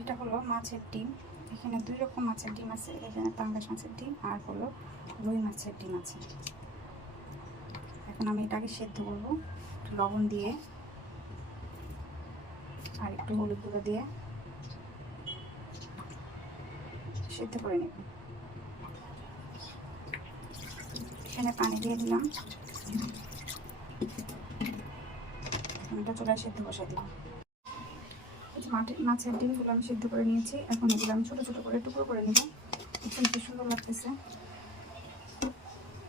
এটা হলো মাছের ডিম। এখানে 2 রকম মাছের ডিম আছে। এখানে পাঙ্গাস মাছের ডিম আর হলো রুই মাছের ডিম আছে। এখন আমি এটাকে সেদ্ধ করবো লবণ দিয়ে আর একটু হলুদ গুঁড়ো দিয়ে সেদ্ধ করে নেব। এখানে পানি দিয়ে দিলাম, এটা চুলায় সেদ্ধ বসাই দিলাম। মাছের ডিমগুলো আমি সেদ্ধ করে নিয়েছি। এখন এগুলো আমি ছোটো ছোটো করে টুকরো করে নেব। দেখুন কি সুন্দর লাগতেছে।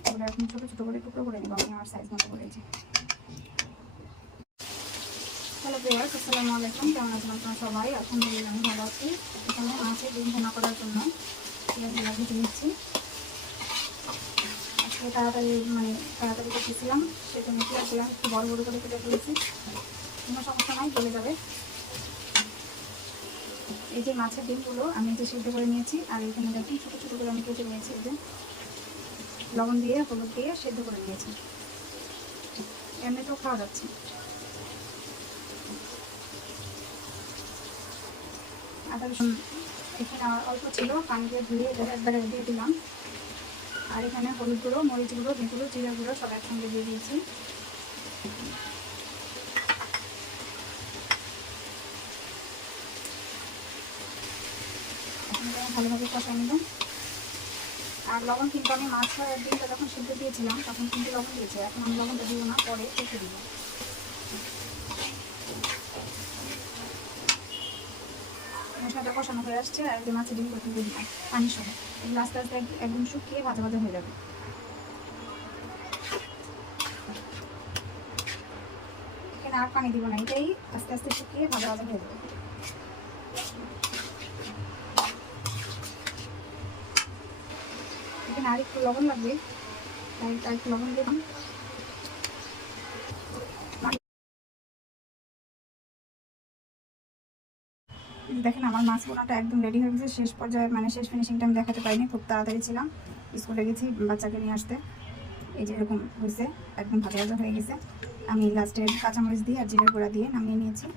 এগুলো এখন ছোটো ছোটো করে টুকরো করে নেব আমি আমার সাইজ মতো করেছি। হ্যালো ভিউয়ার্স, আসসালামু আলাইকুম। কেমন আছেন আপনারা সবাই? আলহামদুলিল্লাহ আমি ভালো আছি। এখানে মাছের ডিম ভুনা করার জন্য পেঁয়াজগুলো ভেজে নিচ্ছি। আজকে তাড়াতাড়ি করতেছিলাম, সেজন্য পেঁয়াজগুলো একটু বড় বড় করে কেটে ফেলেছি। কোনো সমস্যা নাই, গলে যাবে। এই যে মাছের ডিমগুলো আমি যে সিদ্ধ করে নিয়েছি আর এখানে দেখুন ছোটো ছোটো করে আমি কেটে নিয়েছি। এই যে লবণ দিয়ে হলুদ দিয়ে সেদ্ধ করে নিয়েছি, এমনিতেও খাওয়া যাচ্ছে। আদা রসুন এখানে অল্প ছিল, পানি দিয়ে ধুয়ে এটা একবারে দিয়ে দিলাম। আর এখানে হলুদ গুঁড়ো, মরিচ গুঁড়ো, ধনে জিরা গুঁড়ো সব একসঙ্গে দিয়ে দিয়েছি। এখন ভালোভাবে কষাই নেব। আর লবণ কিন্তু আমি মাছ আর ডিমটা যখন সিদ্ধ দিয়েছিলাম তখন কিন্তু লবণ দিয়েছি, এখন আমি লবণটা দিব না, পরে চেখে দিব। মশলাটা কষানো হয়ে আসছে আর যে মাছের ডিম করতে দিয়ে দিলাম পানি সহ। এগুলো আস্তে আস্তে একদম শুকিয়ে ভাজা ভাজা হয়ে যাবে। এখানে আর পানি দিব না, এটাই আস্তে আস্তে শুকিয়ে ভাজা ভাজা হয়ে যাবে। এখানে আর একটু লবণ লাগবে, তাই একটু লবণ দিলাম। দেখেন আমার মাছ বোনাটা একদম রেডি হয়ে গেছে। শেষ পর্যায়ে শেষ ফিনিশিংটা আমি দেখাতে পারিনি, খুব তাড়াতাড়ি ছিলাম, স্কুলে গেছি বাচ্চাকে নিয়ে আসতে। এই যে এরকম হয়েছে, একদম ভাজা ভাজা হয়ে গেছে। আমি লাস্টে কাঁচামরিচ দিয়ে আর জিরার গুঁড়া দিয়ে নামিয়ে নিয়েছি।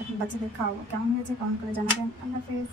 এখন বাচ্চাদের খাওয়াবো। কেমন হয়েছে কমেন্ট করে জানাবেন। আল্লাহ হাফেজ।